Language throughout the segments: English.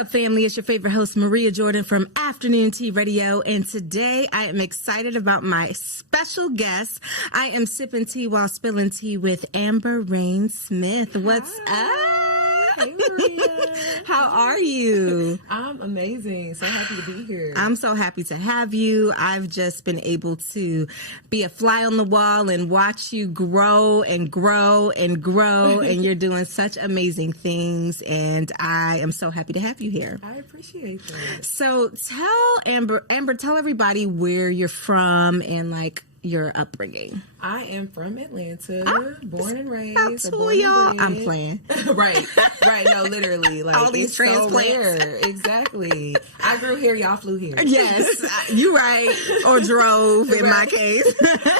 up, family? It's your favorite host, Maria Jordan from Afternoon Tea Radio, and today I am excited about my special guest. I am sipping tea while spilling tea with Amber Rain Smith. What's up? Hey, Maria. How are you? I'm amazing. So happy to be here. I'm so happy to have you. I've just been able to be a fly on the wall and watch you grow and grow and grow, and you're doing such amazing things, and I am so happy to have you here. I appreciate that. So tell Amber, tell everybody where you're from and like your upbringing. I am from Atlanta, born and raised. I'm playing. right. No, literally. Like all these transplants. So rare. Exactly. I grew here, y'all flew here. Yes, you're right. Or drove in my case.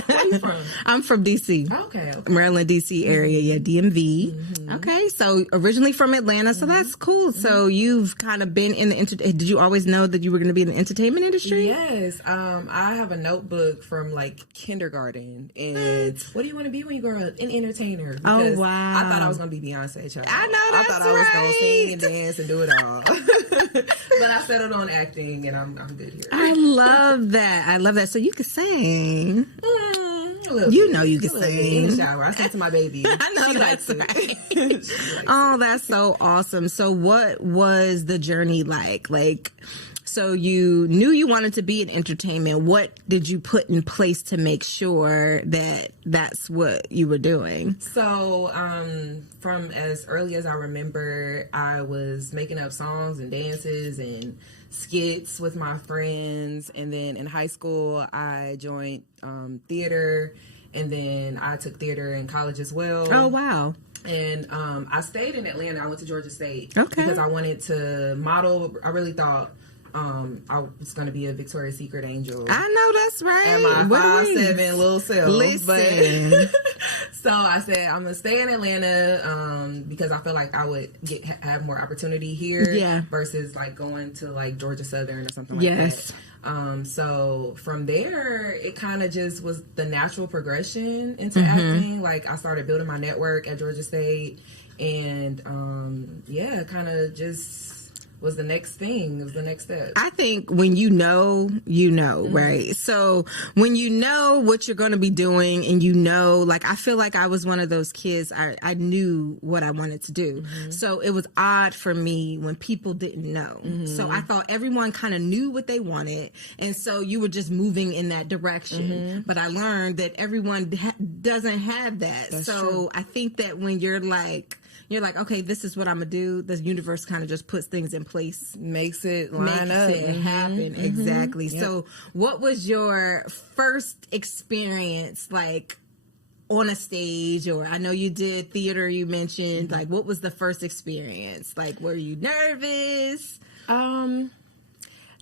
Where are you from? I'm from DC. Okay. Maryland, DC area, yeah, DMV. Mm-hmm. Okay, so originally from Atlanta, so that's cool. Mm-hmm. So you've kind of been in the did you always know that you were going to be in the entertainment industry? Yes. I have a notebook from like kindergarten, and what do you want to be when you grow up? An entertainer. Because wow. I thought I was going to be Beyonce. Child. I know, that's I thought I was going to sing and dance and do it all. But I settled on acting, and I'm good here. I love that. So you can sing. You know you can sing. In the shower. I sing to my baby. I know, she that's right. Oh, that's so awesome. So what was the journey like? So you knew you wanted to be in entertainment. What did you put in place to make sure that that's what you were doing? So from as early as I remember, I was making up songs and dances and skits with my friends. And then in high school, I joined theater. And then I took theater in college as well. Oh, wow. And I stayed in Atlanta. I went to Georgia State. Okay. Because I wanted to model. I really thought I was going to be a Victoria's Secret angel. I know, that's right. At my 5'7" little self. Listen. But, so I said, I'm going to stay in Atlanta because I feel like I would have more opportunity here versus like going to like Georgia Southern or something like that. So from there, it kind of just was the natural progression into acting. Like I started building my network at Georgia State, and kind of just was the next thing. It was the next step. I think when you know, right? So when you know what you're going to be doing, and like I feel like I was one of those kids, I knew what I wanted to do. So it was odd for me when people didn't know. So I thought everyone kind of knew what they wanted, and so you were just moving in that direction. But I learned that everyone doesn't have that. That's true. I think that when you're like, okay, this is what I'm going to do. The universe kind of just puts things in place. Makes it line up. Makes it happen. Exactly. Yep. So what was your first experience like on a stage? Or I know you did theater, you mentioned. Like, what was the first experience? Like, were you nervous?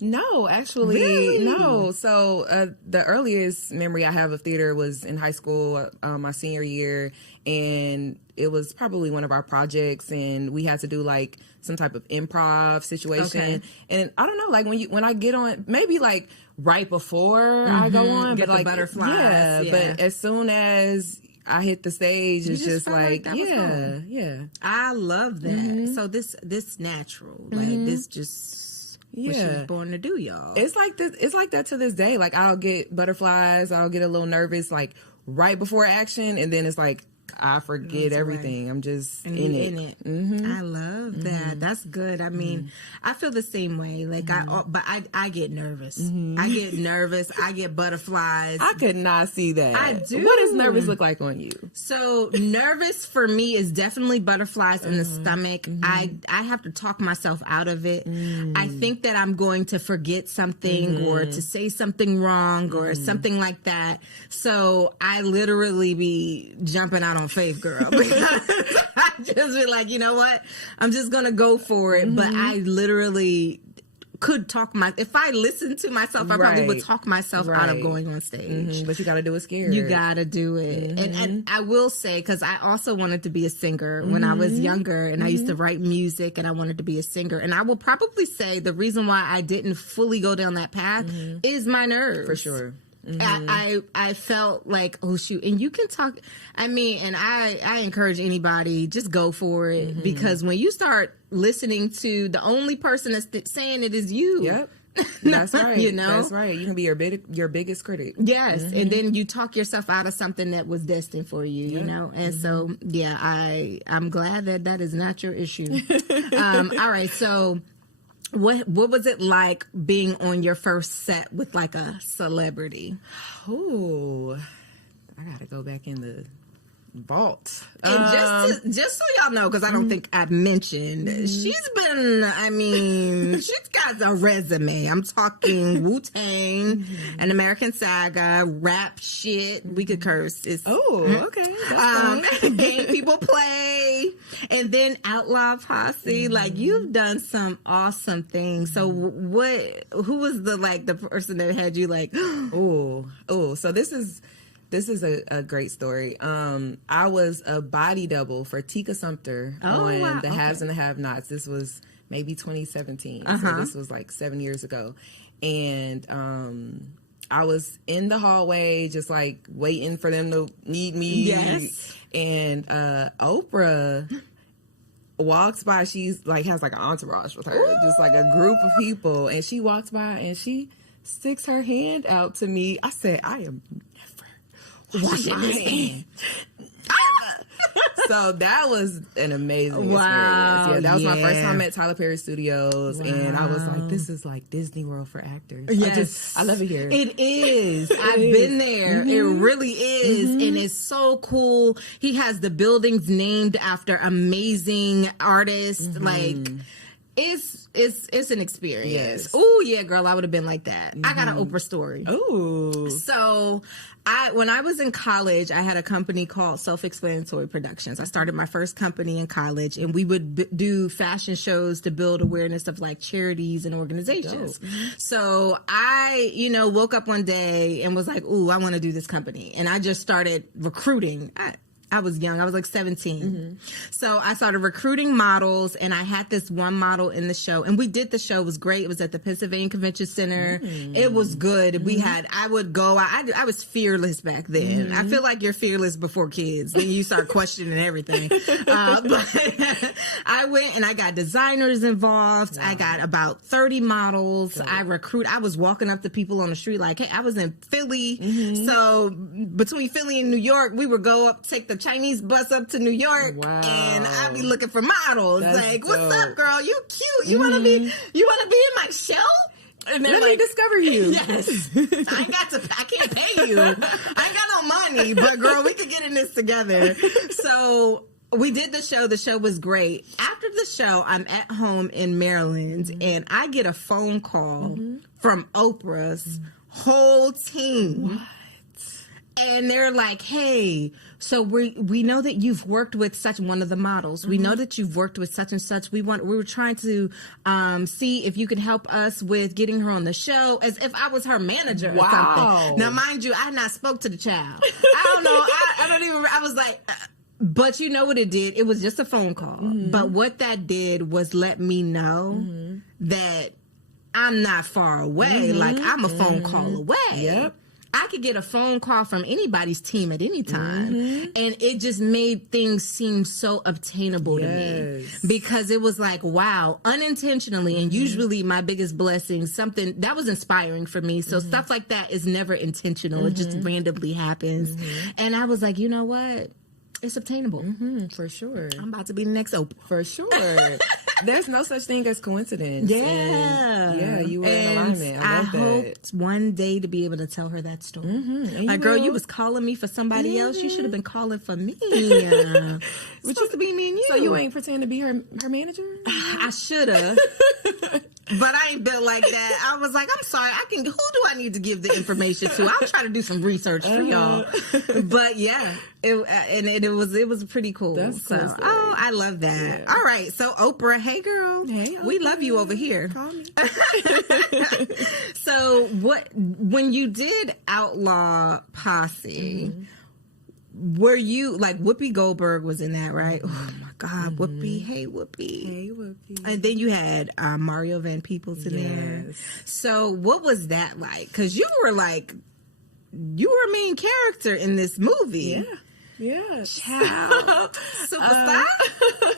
No, actually, really? No. So the earliest memory I have of theater was in high school, my senior year, and it was probably one of our projects, and we had to do like some type of improv situation. Okay. And I don't know, like when I get on, maybe like right before I go on, get but the like butterflies. Yeah, but as soon as I hit the stage, it's just like yeah. I love that. So this natural, like this just. What she was born to do, y'all. It's like this. It's like that to this day. Like I'll get butterflies. I'll get a little nervous, like right before action, and then it's like I forget everything. Right. I'm just in it. I love that. That's good. I mean, I feel the same way. Like I get nervous. I get nervous. I get butterflies. I could not see that. I do. What does nervous look like on you? So nervous for me is definitely butterflies in the stomach. I have to talk myself out of it. I think that I'm going to forget something or to say something wrong or something like that. So I literally be jumping out on faith, girl. I just be like, you know what? I'm just going to go for it. But I literally could talk if I listened to myself, I probably would talk myself out of going on stage. But you got to do it scared. You got to do it. And I will say, because I also wanted to be a singer when I was younger, and I used to write music, and I wanted to be a singer. And I will probably say the reason why I didn't fully go down that path is my nerves. For sure. I felt like, oh shoot, and you can talk. I mean, and I encourage anybody, just go for it, because when you start listening to the only person that's saying it is you. Yep. That's right. You know, that's right. You can be your biggest critic. Yes, and then you talk yourself out of something that was destined for you. You know, and so yeah, I'm glad that is not your issue. All right, so. What was it like being on your first set with like a celebrity? Oh, I gotta go back in the vault. And just so y'all know, because I don't think I've mentioned, she's got a resume. I'm talking Wu-Tang, An American Saga, rap shit. We could curse. It's, okay. That's Game People Play, and then Outlaw Posse. Like, you've done some awesome things. So who was the person that had you like, so this is a great story. I was a body double for Tika Sumpter on The Haves and the Have-Nots. This was maybe 2017. So this was like 7 years ago. And I was in the hallway just like waiting for them to need me. Yes. And Oprah walks by. She's like has like an entourage with her. Ooh. Just like a group of people. And she walks by and she sticks her hand out to me. I said, I am washing this hand. So that was an amazing experience. Yeah, that was my first time at Tyler Perry Studios, and I was like, "This is like Disney World for actors." Yes, I love it here. It is. I've been there. It really is, and it's so cool. He has the buildings named after amazing artists. Like, it's an experience. Yes. Oh yeah, girl, I would have been like that. I got an Oprah story. Oh, so when I was in college, I had a company called Self-Explanatory Productions. I started my first company in college, and we would do fashion shows to build awareness of like charities and organizations. So I, woke up one day and was like, "Ooh, I want to do this company," and I just started recruiting. I was young. I was like 17. So I started recruiting models, and I had this one model in the show, and we did the show. It was great. It was at the Pennsylvania Convention Center. It was good. I would go. I was fearless back then. I feel like you're fearless before kids. Then you start questioning everything. But I went and I got designers involved. Wow. I got about 30 models. I was walking up to people on the street like, hey, I was in Philly. So between Philly and New York, we would go up, take the Chinese bus up to New York, and I'd be looking for models. That's like, what's up, girl? You cute. You wanna be in my show? And let me discover you. Yes. I can't pay you. I ain't got no money, but girl, we could get in this together. So we did the show. The show was great. After the show, I'm at home in Maryland, and I get a phone call from Oprah's whole team. What? And they're like, hey, so we know that you've worked with one of the models. We know that you've worked with such and such. We were trying to see if you could help us with getting her on the show, as if I was her manager or something. Now, mind you, I had not spoke to the child. I don't know. I was like, but you know what it did? It was just a phone call. But what that did was let me know that I'm not far away. Like, I'm a phone call away. Yep. I could get a phone call from anybody's team at any time. And it just made things seem so obtainable to me. Because it was like, wow, unintentionally, and usually my biggest blessing, something that was inspiring for me. So stuff like that is never intentional. It just randomly happens. And I was like, you know what? It's obtainable. For sure. I'm about to be the next Oprah. For sure. There's no such thing as coincidence. Yeah. And you were in alignment. I love that. Hoped one day to be able to tell her that story. Like, girl, you was calling me for somebody else. You should have been calling for me. Which used to be me and you. So you ain't pretend to be her manager? I should have. But I ain't built like that. I was like, I'm sorry. Who do I need to give the information to? I'll try to do some research for y'all. But yeah, it was pretty cool. That's cool. So, I love that. Yeah. All right. So Oprah, hey girl. Hey, Oprah. We love you over here. Call me. So when you did Outlaw Posse, were you like Whoopi Goldberg was in that, right? Oh my God, Whoopi! Hey Whoopi! Hey Whoopi! And then you had Mario Van Peebles in there. So what was that like? Because you were like you were a main character in this movie. Yeah. Child. Superstar.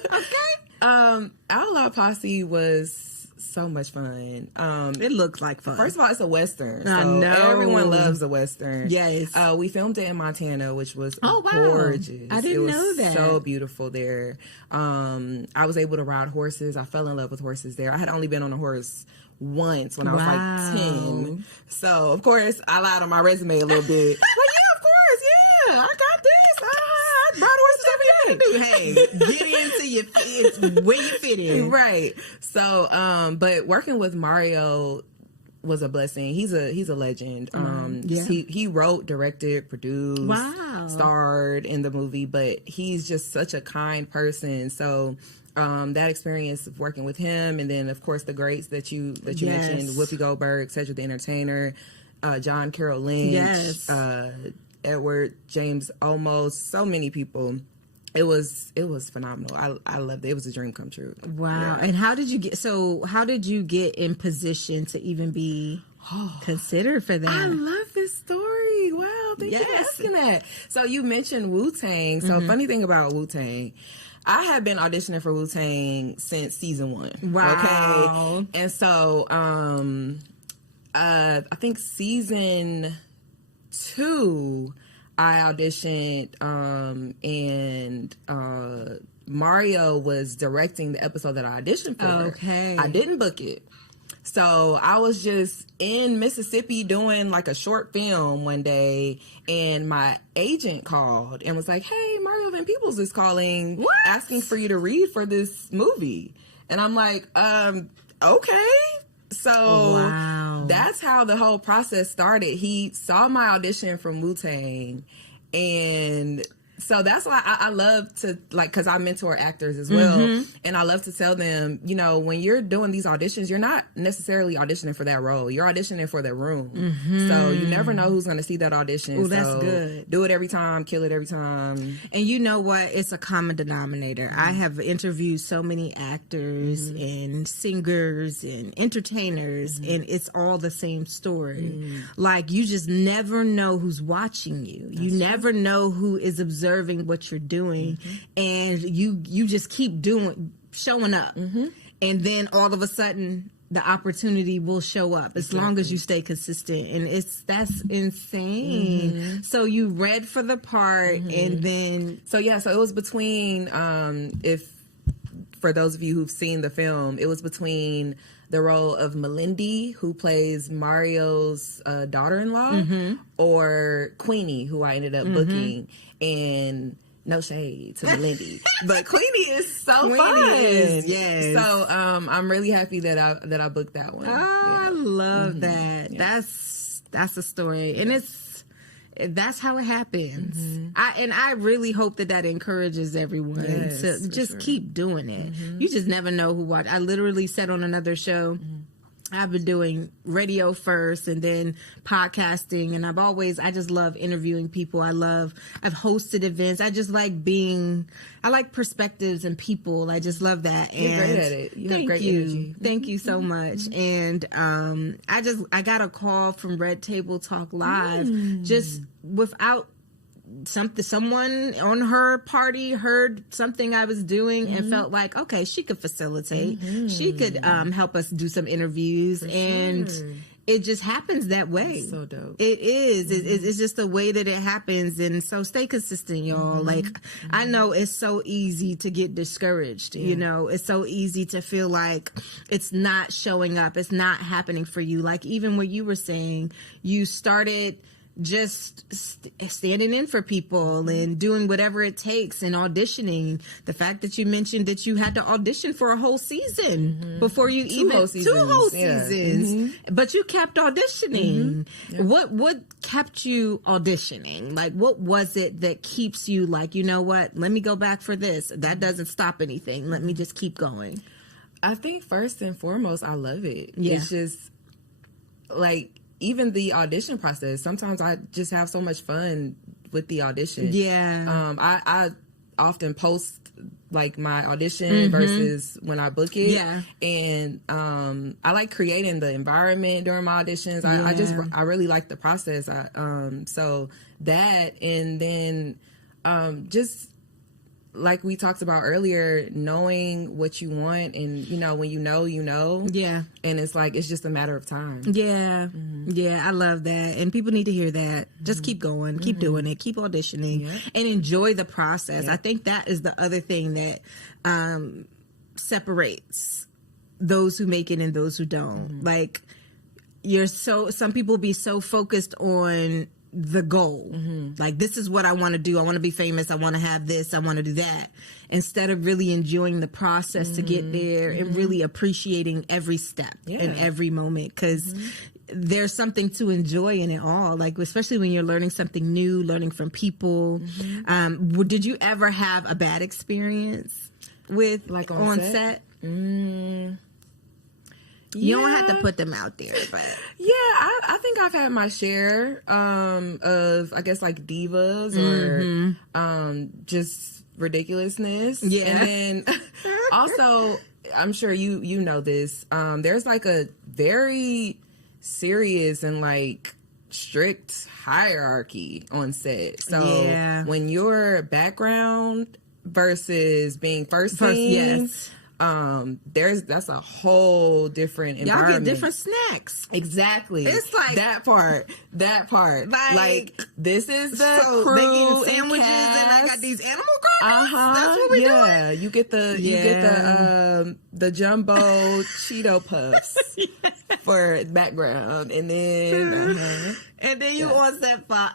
Okay. Outlaw Posse was so much fun. It looked like fun. First of all, it's a Western. I know. Everyone loves a Western. Yes. We filmed it in Montana, which was gorgeous. I didn't know that. So beautiful there. I was able to ride horses. I fell in love with horses there. I had only been on a horse once when I was like 10. So, of course, I lied on my resume a little bit. Well, yeah, of course. Yeah, I got this. I ride horses every day. Hey, get into where you fit in. Right. So, but working with Mario was a blessing. He's a legend. He wrote, directed, produced, starred in the movie, but he's just such a kind person. So, that experience of working with him, and then of course the greats that you mentioned, Whoopi Goldberg, Cedric the Entertainer, John Carroll Lynch, Edward James Olmos, so many people. It was phenomenal. I loved it. It was a dream come true. Wow. And how did you get in position to even be considered for that? I love this story. Wow. Thank you for asking that. So you mentioned Wu-Tang. So funny thing about Wu-Tang, I have been auditioning for Wu-Tang since season 1. Wow. Okay. And so I think season 2 I auditioned, and Mario was directing the episode that I auditioned for. Okay. I didn't book it. So I was just in Mississippi doing like a short film one day, and my agent called and was like, "Hey, Mario Van Peebles is calling, asking for you to read for this movie." And I'm like, okay. So that's how the whole process started. He saw my audition from Wu-Tang, and so that's why I love to, like, because I mentor actors as well, and I love to tell them, you know, when you're doing these auditions, you're not necessarily auditioning for that role. You're auditioning for that room. So you never know who's going to see that audition. Oh, that's good. Do it every time. Kill it every time. And you know what? It's a common denominator. I have interviewed so many actors and singers and entertainers, and it's all the same story. Like, you just never know who's watching you. You never know who is observing what you're doing, and you just keep showing up, and then all of a sudden the opportunity will show up as long as you stay consistent, and that's insane. So you read for the part, and then so it was between for those of you who've seen the film, it was between the role of Melindy, who plays Mario's daughter-in-law, or Queenie, who I ended up booking. And no shade to Melindy, but Queenie is so fun. Yes. So I'm really happy that I booked that one. I love that. Yes. That's a story, and that's how it happens. I really hope that encourages everyone to just keep doing it. You just never know who watch. I literally said on another show, I've been doing radio first and then podcasting, and I just love interviewing people. I've hosted events. I just like I like perspectives and people. I just love that. You're great at it. You have great energy. Thank you so much. And I got a call from Red Table Talk Live just without someone on her party heard something I was doing and felt like, okay, she could facilitate. She could help us do some interviews, it just happens that way. So dope. It is. It's just the way that it happens, and so stay consistent, y'all. Like, I know it's so easy to get discouraged. You know, it's so easy to feel like it's not showing up. It's not happening for you. Like, even what you were saying, you started just standing in for people and doing whatever it takes and auditioning. The fact that you mentioned that you had to audition for a whole season before you two whole seasons, but you kept auditioning. What kept you auditioning? Like, what was it that keeps you like, you know what, let me go back for this? That doesn't stop anything. Let me just keep going. I think first and foremost, I love it. It's just like, even the audition process, sometimes I just have so much fun with the audition. I often post like my audition versus when I book it. Yeah. And I like creating the environment during my auditions. I really like the process. So that, and then just like we talked about earlier, knowing what you want, and when you know. Yeah. And it's like, it's just a matter of time. Yeah. Yeah, I love that. And people need to hear that. Just keep going, keep doing it, keep auditioning, and enjoy the process. I think that is the other thing that separates those who make it and those who don't. Like, some people be so focused on the goal. Like, this is what I want to do. I want to be famous. I want to have this. I want to do that. Instead of really enjoying the process to get there and really appreciating every step and every moment. Because there's something to enjoy in it all. Like, especially when you're learning something new, learning from people. Did you ever have a bad experience with, like, on set? You don't have to put them out there, but I think I've had my share of, I guess, like, divas or just ridiculousness. Yeah, and then also, I'm sure you know this. There's like a very serious and like strict hierarchy on set. So when your background versus being first scene, that's a whole different environment. Y'all get different snacks. Exactly. It's like that part. Like this is the crew, they getting sandwiches, and I got these animal crackers. That's what we doing. You get the jumbo Cheeto puffs for background, and then you on set for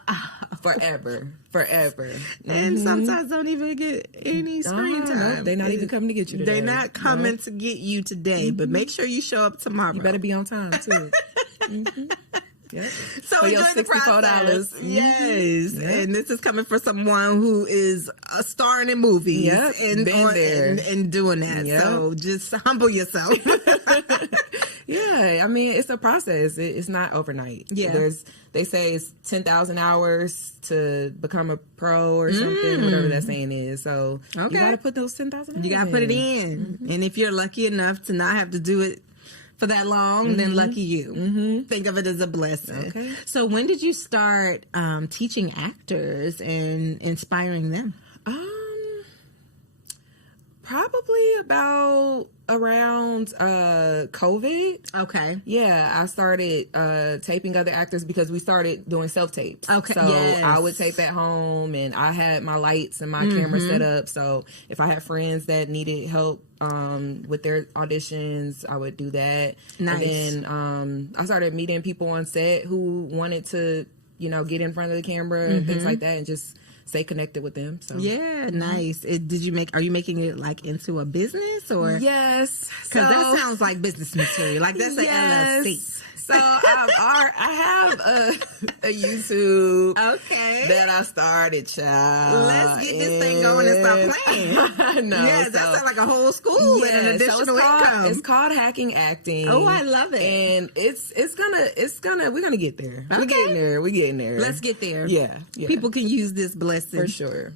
forever, and sometimes don't even get any screen time. No, they're not even coming to get you today. They're not coming to get you today, but make sure you show up tomorrow. You better be on time too. Yep. So for enjoy your $64. Yes. And this is coming for someone who is starring in movies and doing that. So just humble yourself. I mean, it's a process. It's not overnight. Yeah. They say it's 10,000 hours to become a pro or something, whatever that saying is. So you got to put those 10,000 hours. You got to put it in. And if you're lucky enough to not have to do it for that long, then lucky you. Think of it as a blessing. Okay. So when did you start teaching actors and inspiring them? Probably about around COVID. Okay. Yeah, I started taping other actors because we started doing self-tapes. Okay. So I would tape at home, and I had my lights and my camera set up. So if I had friends that needed help with their auditions, I would do that. Nice. And then I started meeting people on set who wanted to, get in front of the camera and things like that, and just stay connected with them. So nice. Are you making it like into a business or? Yes, because that sounds like business material. Like that's an LLC. So I have a YouTube that I started, child. Let's get this thing going and start playing. That sounds like a whole school and an additional income. It's called Hacking Acting. Oh, I love it. And we're gonna get there. Okay. We're getting there. Let's get there. Yeah. People can use this blessing. For sure.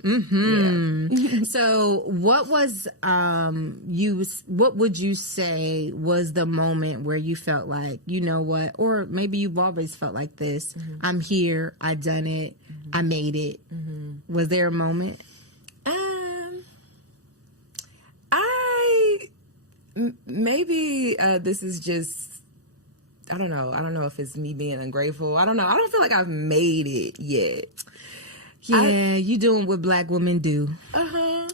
So what was what would you say was the moment where you felt like, you know what? Or maybe you've always felt like this. I'm here. I done it. I made it. Was there a moment? Maybe this is just, I don't know. I don't know if it's me being ungrateful. I don't know. I don't feel like I've made it yet. Yeah, you doing what Black women do.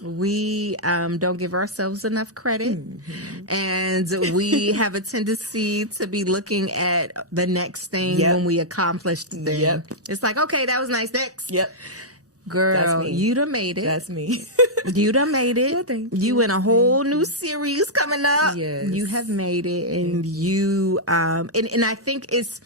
We don't give ourselves enough credit, and we have a tendency to be looking at the next thing when we accomplish the thing. It's like, okay, that was nice. Next. Girl, you done made it. That's me. You done made it. Oh, you in a whole new series coming up. Yes. You have made it, and you and I think it's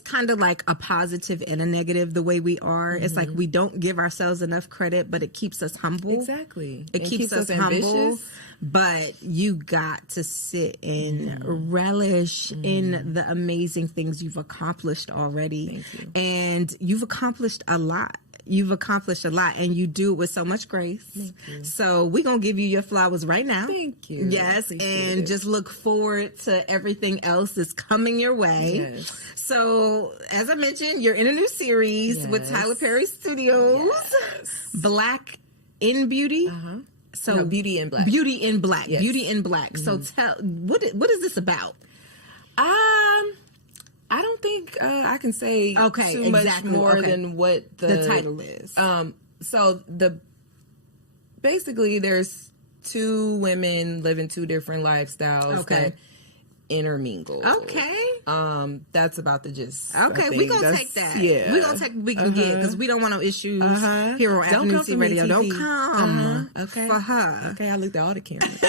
kind of like a positive and a negative the way we are. It's like we don't give ourselves enough credit, but it keeps us humble. Exactly. It keeps us humble. But you got to sit and relish in the amazing things you've accomplished already. Thank you. And you've accomplished a lot. you've accomplished a lot, and you do it with so much grace. Thank you. So we're going to give you your flowers right now. Thank you. Yes, and just look forward to everything else that's coming your way. Yes. So, as I mentioned, you're in a new series with Tyler Perry Studios, Black in Beauty. So Beauty in Black. Beauty in Black. Yes. Beauty in Black. So tell, what is this about? I don't think I can say too much more than what the title is. So basically there's two women living two different lifestyles that intermingle. That's about the gist. We're gonna take that. Yeah, we're gonna take what we can get, because we don't want no issues here on Afternoon Tea Radio. Don't come for her. Okay, I looked at all the cameras.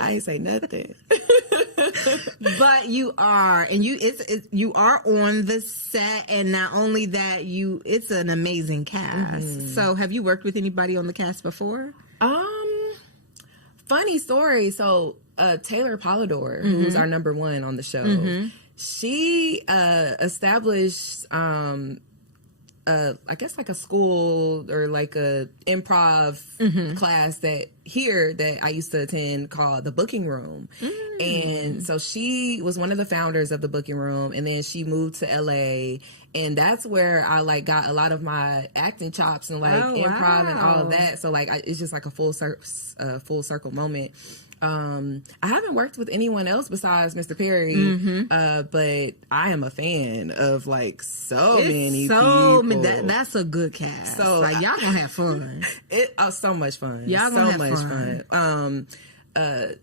I ain't say nothing. But you are, and you are on the set, and not only that, it's an amazing cast. So have you worked with anybody on the cast before? Funny story. So Taylor Polidor, who's our number one on the show, she established I guess like a school or like a improv class that I used to attend, called the Booking Room. And so she was one of the founders of the Booking Room, and then she moved to LA, and that's where I like got a lot of my acting chops and like improv and all of that. So like it's just like a full circle moment. I haven't worked with anyone else besides Mr. Perry, but I am a fan of like many people. That's a good cast. So like y'all gonna have fun. So much fun. Y'all gonna have fun.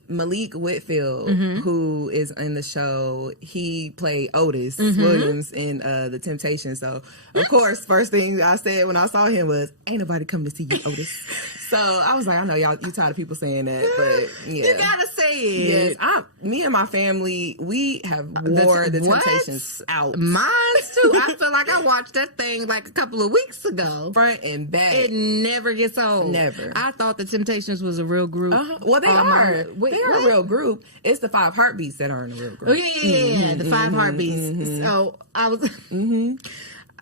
Malik Whitfield, who is in the show, he played Otis Williams in The Temptations. So of course, first thing I said when I saw him was, "Ain't nobody coming to see you, Otis." So I was like, I know you tired of people saying that, but yeah, you gotta say it. Yes, me and my family, we have wore The Temptations out. Mine too. I feel like I watched that thing like a couple of weeks ago, front and back. It never gets old. Never. I thought The Temptations was a real group. Well, they are. They're a real group. It's the 5 Heartbeats that are in a real group. Oh yeah. The 5 Heartbeats. So I was.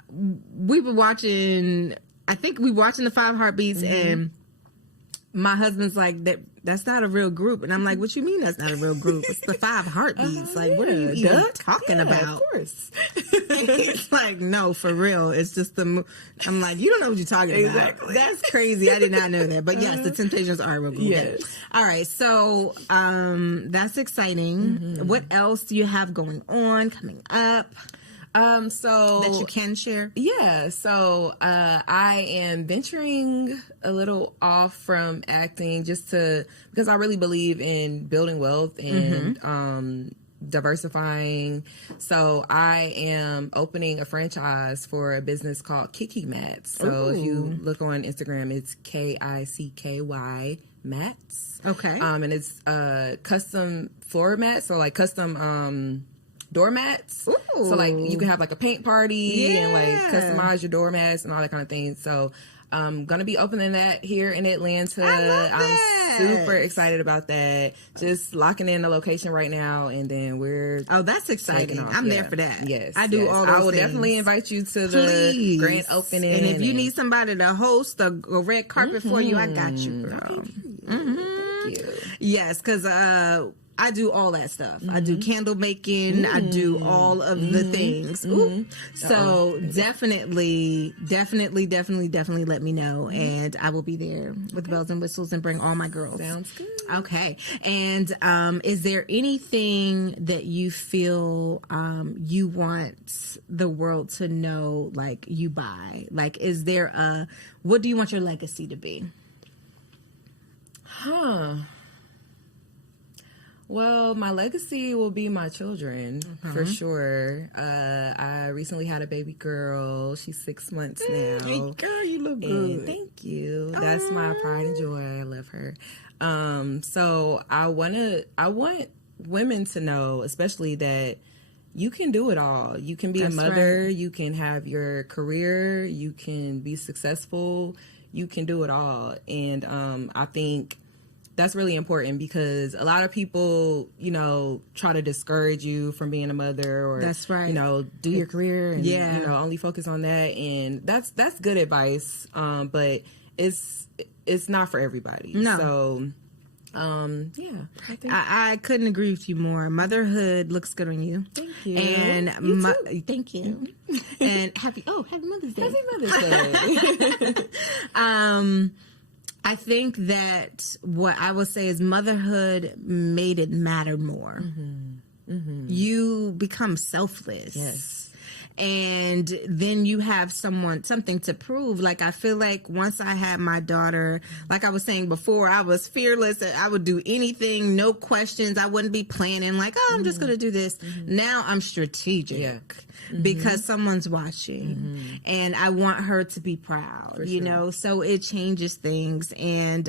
We were watching. I think we were watching the 5 Heartbeats, and my husband's like, that's not a real group. And I'm like, what you mean that's not a real group? It's the 5 Heartbeats. Like, what are you even talking about? Of course. It's like, no, for real. It's just I'm like, you don't know what you're talking about. Exactly. That's crazy. I did not know that. But yes, the Temptations are a real group. Yes. All right. So that's exciting. What else do you have going on, coming up? So that you can share? Yeah. So, I am venturing a little off from acting because I really believe in building wealth and, diversifying. So I am opening a franchise for a business called Kiki Mats. So if you look on Instagram, it's KICKY Mats. Okay. And it's, custom floor mats. So like custom, doormats. So like you can have like a paint party and like customize your doormats and all that kind of thing. So I'm gonna be opening that here in Atlanta. I'm super excited about that. Just locking in the location right now, and then that's exciting. I'm there for that. Yes, I do all those I will things. Definitely invite you to the grand opening. And if you need somebody to host a red carpet for you, I got you, girl. Thank you. Yes, because I do all that stuff. I do candle making. I do all of the things. So definitely let me know, and I will be there with bells and whistles and bring all my girls. Sounds good. Okay. And is there anything that you feel you want the world to know, like you by? Like, is there what do you want your legacy to be? Well, my legacy will be my children, for sure. I recently had a baby girl. She's 6 months now. Hey, girl, you look good. Thank you. That's my pride and joy. I love her. So I want women to know, especially, that you can do it all. You can be a mother. Right. You can have your career. You can be successful. You can do it all. And I think that's really important because a lot of people, you know, try to discourage you from being a mother or, that's right. You know, do your career and, you know, only focus on that. And that's good advice. But it's not for everybody. No. So, I couldn't agree with you more. Motherhood looks good on you. Thank you. And you thank you. And happy Mother's Day. Happy Mother's Day. I think that what I will say is motherhood made it matter more. Mm-hmm. Mm-hmm. You become selfless. Yes. And then you have something to prove. Like, I feel like once I had my daughter, like I was saying before, I was fearless. I would do anything, no questions. I wouldn't be planning like, I'm just going to do this. Mm-hmm. Now I'm strategic because someone's watching and I want her to be proud, you know, so it changes things and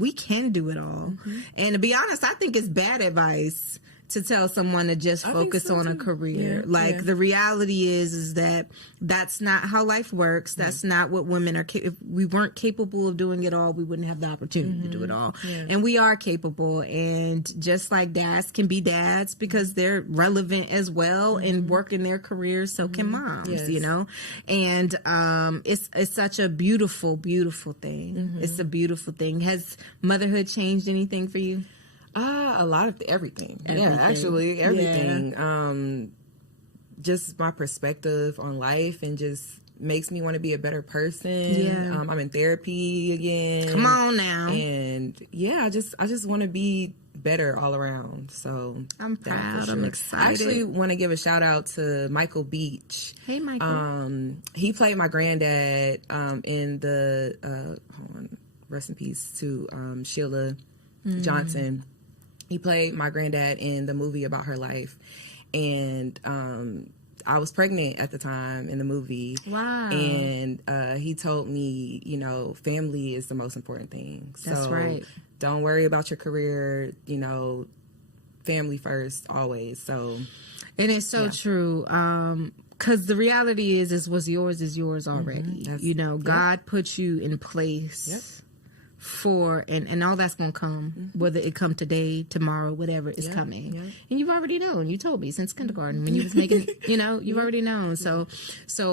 we can do it all. Mm-hmm. And to be honest, I think it's bad advice to tell someone to just focus on a career. The reality is that that's not how life works. That's not what women are. If we weren't capable of doing it all, we wouldn't have the opportunity to do it all. Yeah. And we are capable. And just like dads can be dads because they're relevant as well and work in their careers, so can moms, you know? And it's such a beautiful, beautiful thing. Mm-hmm. It's a beautiful thing. Has motherhood changed anything for you? A lot of everything. Yeah, actually everything. Yeah. Just my perspective on life and just makes me want to be a better person. Yeah. I'm in therapy again. Come on now. And I just want to be better all around. So I'm proud. Sure. I'm excited. I actually want to give a shout out to Michael Beach. Hey, Michael. He played my granddad in the hold on, rest in peace to Sheila Johnson. He played my granddad in the movie about her life. And I was pregnant at the time in the movie. Wow. And he told me, you know, family is the most important thing. That's right. Don't worry about your career, you know, family first always. So. And it's so true. Because the reality is what's yours is yours already. You know, God put you in place. For and all that's gonna come, whether it come today, tomorrow, whatever is coming, and you've already known. You told me since kindergarten when you was making, you know, you've already known. So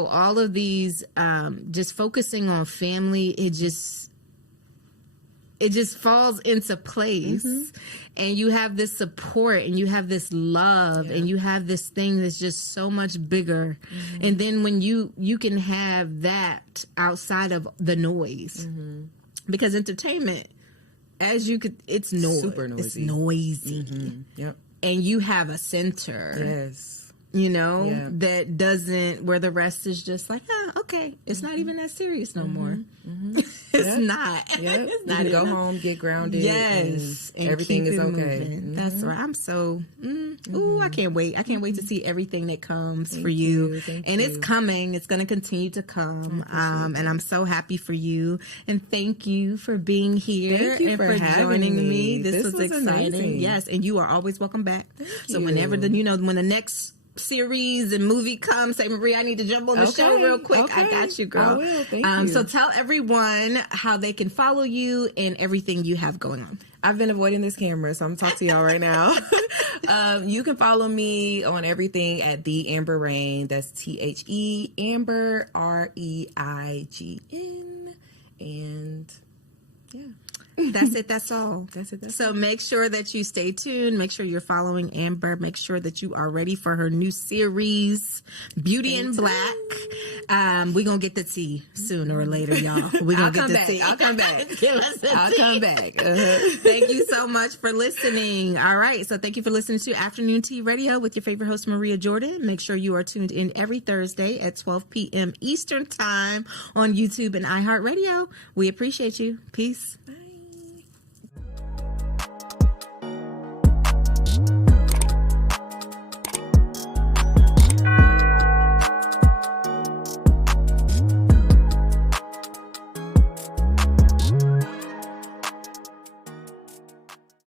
all of these, just focusing on family, it just falls into place, and you have this support, and you have this love, and you have this thing that's just so much bigger. And then when you can have that outside of the noise. Because entertainment, it's noise. Super noisy. It's noisy. Yep. And you have a center. Yes. You know, that doesn't, where the rest is just like, okay. It's not even that serious no more. It's not. It's not. You go home, get grounded. Yes. And everything is okay. That's right. I'm so, I can't wait. I can't wait to see everything that comes for you. And it's coming. It's going to continue to come. And I'm so happy for you. And thank you for being here. Thank you for joining me. This was exciting. Amazing. Yes. And you are always welcome back. So whenever when the next series and movie comes, say, Marie, I need to jump on the show real quick. I got you, girl. I will. Thank you. So tell everyone how they can follow you and everything you have going on. I've been avoiding this camera, so I'm talking to y'all right now. You can follow me on everything at The Amber Rain. That's THE Amber REIGN. And that's it. That's all. That's it. So make sure that you stay tuned. Make sure you're following Amber. Make sure that you are ready for her new series, Beauty in Black. We're going to get the tea sooner or later, y'all. We're going to get the tea. I'll come back. I'll come back. Thank you so much for listening. All right. So thank you for listening to Afternoon Tea Radio with your favorite host, Maria Jordan. Make sure you are tuned in every Thursday at 12 p.m. Eastern Time on YouTube and iHeartRadio. We appreciate you. Peace. Bye.